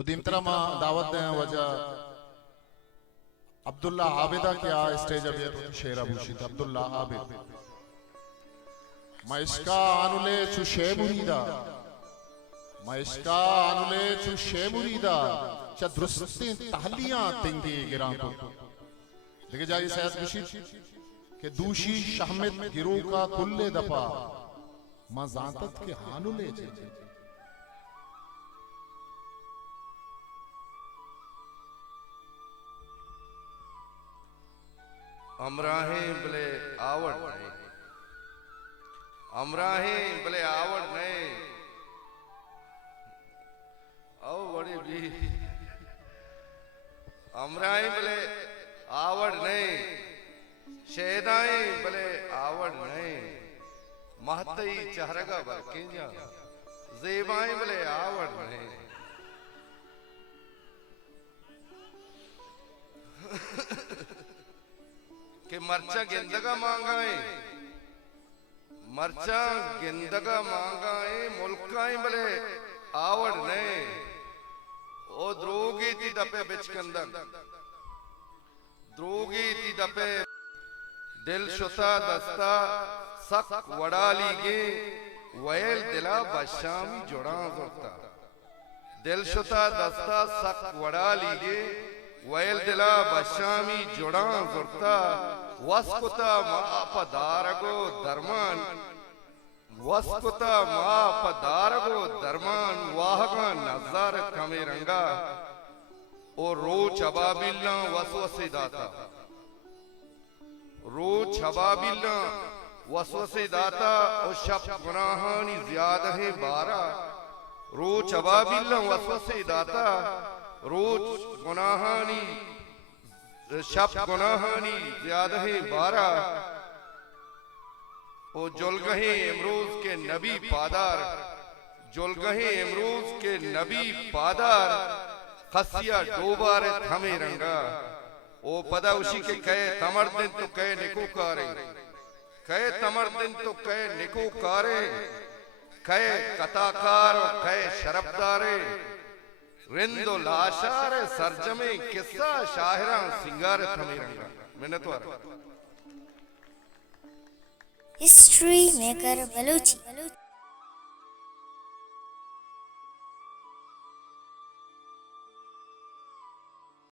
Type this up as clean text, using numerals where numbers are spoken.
मुदीमतरा मां दावत दे वजह अब्दुल्ला आबिदा क्या स्टेज अभी शेर अबूशित अब्दुल्ला आबिद मइस्का आनुले चु शेमुरीदा मइस्का आनुले चु शेमुरीदा च दुरुस्ती तहलियां तिंगी गिरां को देखे जाइए सैयद बशीर के दूशी शहमत गिरो का कुल्ले दफा मजातत के हानुले जे अमराहे बले आवड़ नहीं अमराहे बले आवड़ नहीं आओ बड़ी भी अमराहे बले आवड़ नहीं शेदाए बले आवड़ नहीं महतई चहरगा बर केंजा जेबाएं बले आवड़ नहीं कि मर्चा गिंदगा मांगाए मर्चा गिंदगा मांगाए मुल्काए बले आवड़ ने ओ द्रोगी ती दपे बिचकंदन द्रोगी ती दपे दिल शुता दस्ता सक वड़ाली गे वयल दिला बशामी जोड़ा जोड़ता दिल शुता दस्ता सक वड़ाली गे वयल दिला बशामी जोड़ा जोड़ता वस्कुता मापदारगो दरमान वस्कुता मापदारगो दरमान वाहगा नजार कमे रंगा ओ रोज अबाबिल्ला वसवसे दाता रोज अबाबिल्ला वसवसे दाता ओ शब गुनाहानी ज्यादा है बारा रोज अबाबिल्ला वसवसे दाता रोज गुनाहानी शब गुनाहानी ज्यादा है बारा ओ जुलगहे इमरोज के नबी पादार जुलगहे इमरोज के नबी पादार खसिया डोबार थमे रंगा ओ पदा उसी के कहे तमर दिन तो कहे निको कारे कहे तमर दिन तो कहे निको कारे कहे कताकार और कहे शरबदारे रिंदो लाशार सरजमे किस्सा शाहरा सिंगार थमे रंगा मैंने तो हिस्ट्री मेकर बलूची।